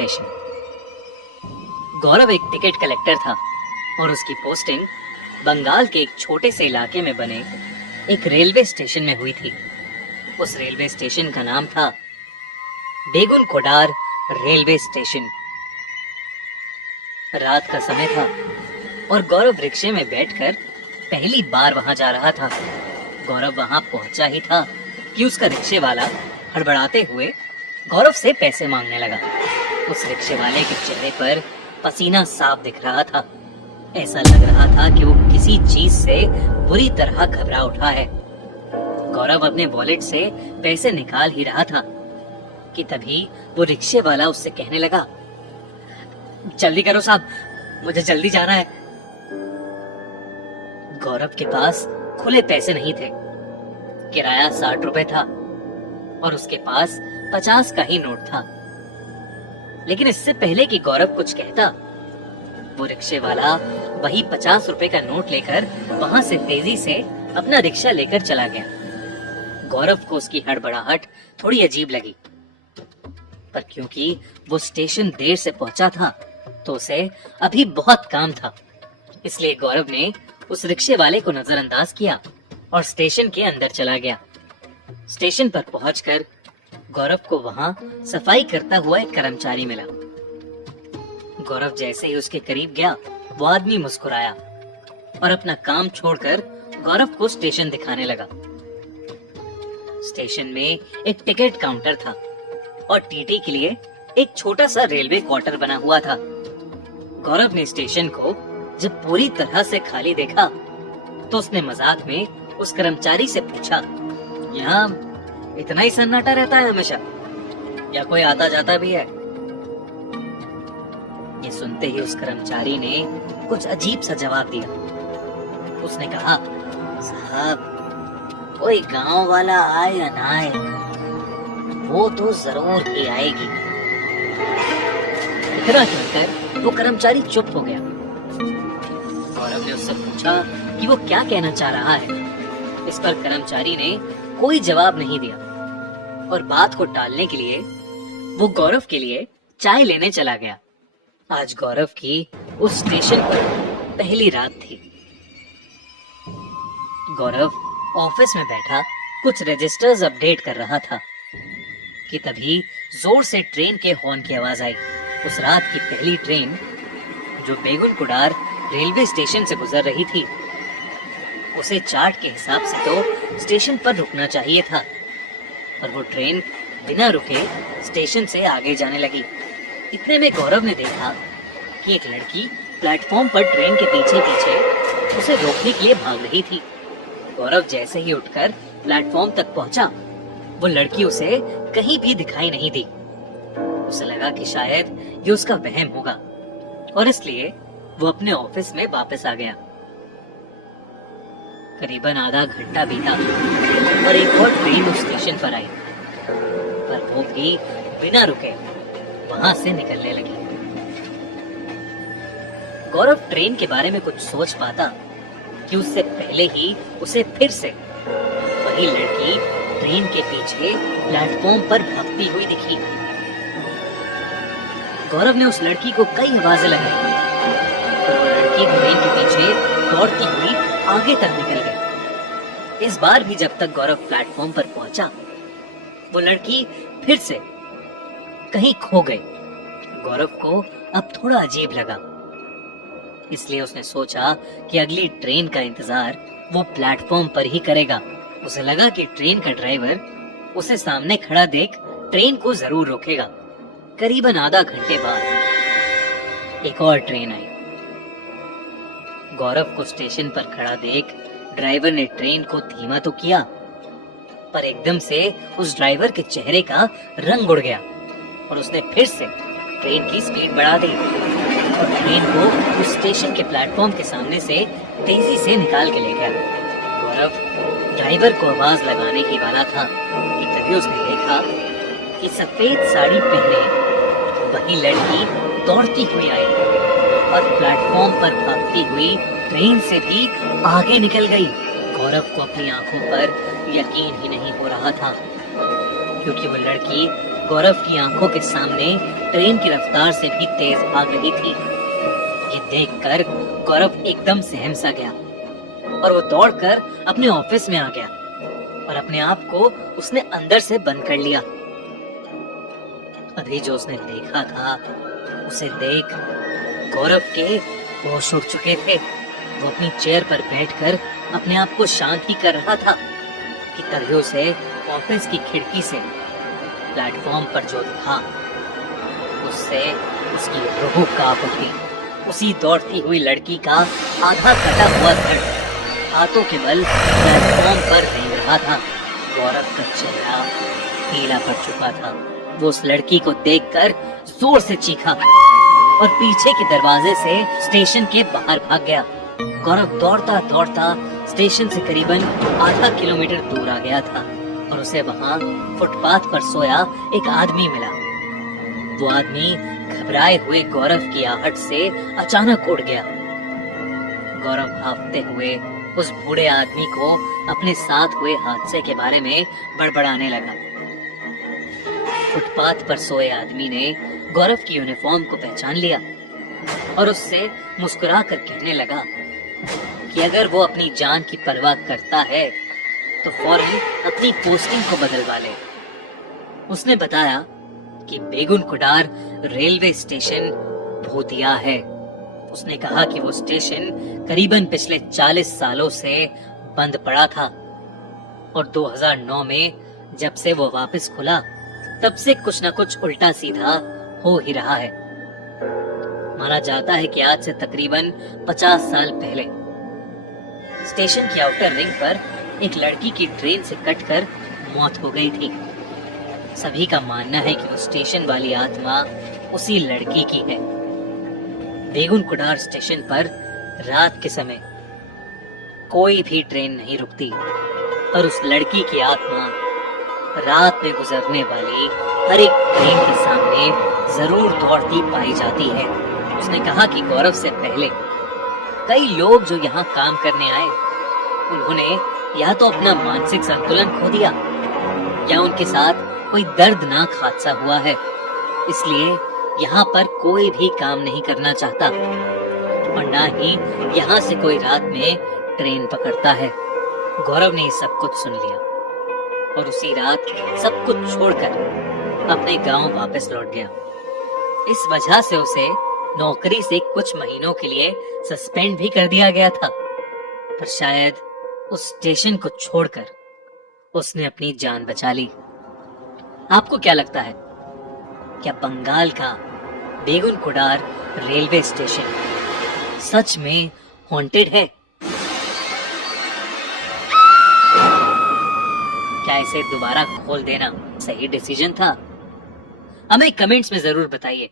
Station. गौरव एक ticket collector था और उसकी पोस्टिंग बंगाल के एक छोटे से इलाके में बने एक रेलवे स्टेशन में हुई थी। उस रेलवे स्टेशन का नाम था बेगुन कोडार रेलवे स्टेशन। रात का समय था और गौरव रिक्शे में बैठकर पहली बार वहां जा रहा था। गौरव वहां पहुंचा ही था कि उसका रिक्शे वाला हड़बड़ाते हुए गौरव से पैसे मांगने लगा। उस रिक्शे वाले के चेहरे पर पसीना साफ दिख रहा था। ऐसा लग रहा था कि वो किसी चीज से बुरी तरह घबरा उठा है। गौरव अपने वॉलेट से पैसे निकाल ही रहा था कि तभी वो रिक्शे वाला उससे कहने लगा, जल्दी करो साहब, मुझे जल्दी जाना है। गौरव के पास खुले पैसे नहीं थे। किराया 60 रुपए था और उसके पास 50 का ही नोट था। लेकिन इससे पहले कि गौरव कुछ कहता, वो रिक्शे वाला वही 50 रुपए का नोट लेकर वहां से तेजी से अपना रिक्शा लेकर चला गया। गौरव को उसकी हड़बड़ाहट थोड़ी अजीब लगी, पर क्योंकि वो स्टेशन देर से पहुंचा था तो उसे अभी बहुत काम था। इसलिए गौरव ने उस रिक्शे वाले को नजरअंदाज किया और स्टेशन के अंदर चला गया। स्टेशन पर पहुंचकर गौरव को वहां सफाई करता हुआ एक कर्मचारी मिला। गौरव जैसे ही उसके करीब गया, वो आदमी मुस्कुराया और अपना काम छोड़कर गौरव को स्टेशन दिखाने लगा। स्टेशन में एक टिकट काउंटर था और टीटी के लिए एक छोटा सा रेलवे क्वार्टर बना हुआ था। गौरव ने स्टेशन को जब पूरी तरह से खाली देखा तो उसने मजाक में उस कर्मचारी से पूछा, यहाँ इतना ही सन्नाटा रहता है हमेशा या कोई आता जाता भी है? ये सुनते ही उस कर्मचारी ने कुछ अजीब सा जवाब दिया। उसने कहा, साहब, कोई गांव वाला आए या ना आए, वो तो जरूर ही आएगी। इतना कहकर वो कर्मचारी चुप हो गया। गौरव ने उससे पूछा कि वो क्या कहना चाह रहा है। इस पर कर्मचारी ने कोई जवाब नहीं दिया और बात को टालने के लिए वो गौरव के लिए चाय लेने चला गया। आज गौरव की उस स्टेशन पर पहली रात थी। गौरव ऑफिस में बैठा कुछ रजिस्टर्स अपडेट कर रहा था कि तभी जोर से ट्रेन के हॉर्न की आवाज आई। उस रात की पहली ट्रेन जो बेगुन कुडार रेलवे स्टेशन से गुजर रही थी, उसे चार्ट के हिसाब से तो स्टेशन पर रुकना चाहिए था, पर वो ट्रेन बिना रुके स्टेशन से आगे जाने लगी। इतने में गौरव ने देखा कि एक लड़की प्लेटफॉर्म पर ट्रेन के पीछे पीछे उसे रोकने के लिए भाग रही थी। गौरव जैसे ही उठकर प्लेटफॉर्म तक पहुंचा, वो लड़की उसे कहीं भी दिखाई नहीं दी। उसे लगा कि शायद ये उसका वहम होगा और इसलिए वो अपने ऑफिस में वापस आ गया। करीबन आधा घंटा बीता और एक और ट्रेन उस स्टेशन पर आई, पर वो भी बिना रुके वहां से निकलने लगी। गौरव ट्रेन के बारे में कुछ सोच पाता कि उससे पहले ही उसे फिर से वही लड़की ट्रेन के पीछे प्लेटफॉर्म पर भागती हुई दिखी। गौरव ने उस लड़की को कई आवाजें लगाई, पर वो लड़की ट्रेन के पीछे दौड़ती हुई आगे तक निकल गई। इस बार भी जब तक गौरव प्लेटफॉर्म पर पहुंचा, वो लड़की फिर से कहीं खो गई। गौरव को अब थोड़ा अजीब लगा, इसलिए उसने सोचा कि अगली ट्रेन का इंतजार वो प्लेटफॉर्म पर ही करेगा। उसे लगा कि ट्रेन का ड्राइवर उसे सामने खड़ा देख ट्रेन को जरूर रोकेगा। करीबन आधा घंटे बाद एक और ट्रेन आई। गौरव को स्टेशन पर खड़ा देख ड्राइवर ने ट्रेन को धीमा तो किया, पर एकदम से उस ड्राइवर के चेहरे का रंग उड़ गया और उसने फिर से ट्रेन की स्पीड बढ़ा दी और ट्रेन को उस स्टेशन के प्लेटफॉर्म के सामने से तेजी से निकाल के ले गया। गौरव ड्राइवर को आवाज लगाने ही वाला था कि तभी उसने देखा कि सफेद साड़ी पहने वही लड़की दौड़ती हुई आई और प्लेटफॉर्म पर भागती हुई ट्रेन से भी आगे निकल गई। गौरव को अपनी आंखों पर यकीन ही नहीं हो रहा था, क्योंकि वो लड़की गौरव की आंखों के सामने ट्रेन की रफ्तार से भी तेज भाग रही थी। ये देखकर गौरव एकदम सहम सा गया और वो दौड़कर अपने ऑफिस में आ गया और अपने आप को उसने अंदर से बंद कर लिया। अभी जो उसने देखा था उसे देख गौरव के होश उड़ चुके थे। वो अपनी चेयर पर बैठकर अपने आप को शांत ही कर रहा था कि तभी उसे ऑफिस की खिड़की से प्लेटफॉर्म पर जो था उससे उसकी रूह कांप उठी। उसी दौड़ती हुई लड़की का आधा कटा हुआ धड़ हाथों के बल प्लेटफॉर्म पर रेंग रहा था। गौरव का चेहरा पीला पड़ चुका था। वो उस लड़की को देखकर जोर से चीखा और पीछे के दरवाजे से स्टेशन के बाहर भाग गया। गौरव दौड़ता दौड़ता स्टेशन से करीबन आधा किलोमीटर दूर आ गया था और उसे वहाँ फुटपाथ पर सोया एक आदमी मिला। वो आदमी घबराए हुए गौरव की आहट से अचानक उड़ गया। गौरव भागते हुए उस बूढ़े आदमी को अपने साथ हुए हादसे के बारे में बड़बड़ाने लगा। फुटपाथ पर सोए आदमी ने गौरव की यूनिफॉर्म को पहचान लिया और उससे मुस्कुराकर कहने लगा कि अगर वो अपनी जान की परवाह करता है तो फौरन अपनी पोस्टिंग को बदलवा ले। उसने बताया कि बेगुन कुडार रेलवे स्टेशन भूतिया है। उसने कहा कि वो स्टेशन करीबन पिछले 40 सालों से बंद पड़ा था और 2009 में जब से वो वापस खुला तब से कुछ न कुछ उल्टा सीधा हो ही रहा है। माना जाता है कि आज से तकरीबन 50 साल पहले स्टेशन की आउटर रिंग पर एक लड़की की ट्रेन से कटकर मौत हो गई थी। सभी का मानना है कि वो स्टेशन वाली आत्मा उसी लड़की की है। बेगुन कुडार स्टेशन पर रात के समय कोई भी ट्रेन नहीं रुकती और उस लड़की की आत्मा रात में गुजरने वाली हर एक ट्रेन के सामने जरूर दौड़ती पाई जाती है। उसने कहा कि गौरव से पहले कई लोग जो यहाँ काम करने आए उन्होंने या तो अपना मानसिक संतुलन खो दिया या उनके साथ कोई दर्दनाक हादसा हुआ है, इसलिए यहाँ पर कोई भी काम नहीं करना चाहता और ना ही यहाँ से कोई रात में ट्रेन पकड़ता है। गौरव ने सब कुछ सुन लिया और उसी रात सब कुछ छोड़कर अपने गांव वापस लौट गया। इस वजह से उसे नौकरी से कुछ महीनों के लिए सस्पेंड भी कर दिया गया था, पर शायद उस स्टेशन को छोड़कर उसने अपनी जान बचा ली। आपको क्या लगता है, क्या बंगाल का बेगुन कुडार रेलवे स्टेशन सच में हॉन्टेड है? क्या इसे दोबारा खोल देना सही डिसीजन था? हमें कमेंट्स में जरूर बताइए।